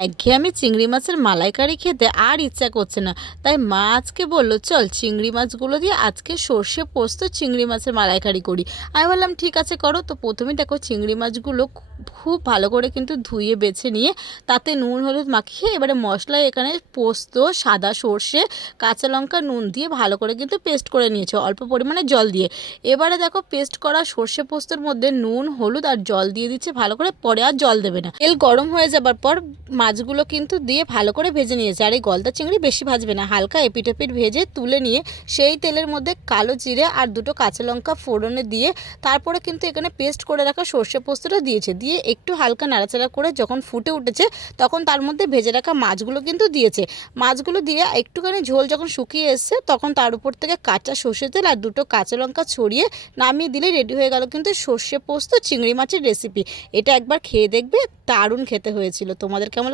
একঘেয়েমি চিংড়ি মাছের মালাইকারি খেতে আর ইচ্ছা করছে না। তাই মা আজকে বললো, চল চিংড়ি মাছগুলো দিয়ে আজকে সর্ষে পোস্ত চিংড়ি মাছের মালাইকারি করি। আমি বললাম ঠিক আছে করো। তো প্রথমে দেখো চিংড়ি মাছগুলো খুব ভালো করে কিন্তু ধুয়ে বেছে নিয়ে তাতে নুন হলুদ মাখিয়ে এবারে মশলা এখানে পোস্ত, সাদা সর্ষে, কাঁচা লঙ্কা, নুন দিয়ে ভালো করে কিন্তু পেস্ট করে নিয়েছে অল্প পরিমাণে জল দিয়ে। এবারে দেখো পেস্ট করা সর্ষে পোস্তর মধ্যে নুন হলুদ আর জল দিয়ে দিচ্ছে ভালো করে, পরে আর জল দেবে না। তেল গরম হয়ে যাবার পর মাছগুলো কিন্তু দিয়ে ভালো করে ভেজে নিয়েছে। আর এই গলদা চিংড়ি বেশি ভাজবে না, হালকা এপিট ওপিট ভেজে তুলে নিয়ে সেই তেলের মধ্যে কালো জিরে আর দুটো কাঁচা লঙ্কা ফোড়নে দিয়ে তারপরে কিন্তু এখানে পেস্ট করে রাখা সর্ষে পোস্তটা দিয়েছে। দিয়ে একটু হালকা নাড়াচাড়া করে যখন ফুটে উঠেছে তখন তার মধ্যে ভেজে রাখা মাছগুলো কিন্তু দিয়েছে। মাছগুলো দিয়ে একটুখানি ঝোল যখন শুকিয়ে এসছে তখন তার উপর থেকে কাঁচা সর্ষে তেল আর দুটো কাঁচা লঙ্কা ছড়িয়ে নামিয়ে দিলে রেডি হয়ে গেল কিন্তু সর্ষে পোস্ত চিংড়ি মাছের রেসিপি। এটা একবার খেয়ে দেখবে, দারুণ খেতে হয়েছিল। তোমাদের কেমন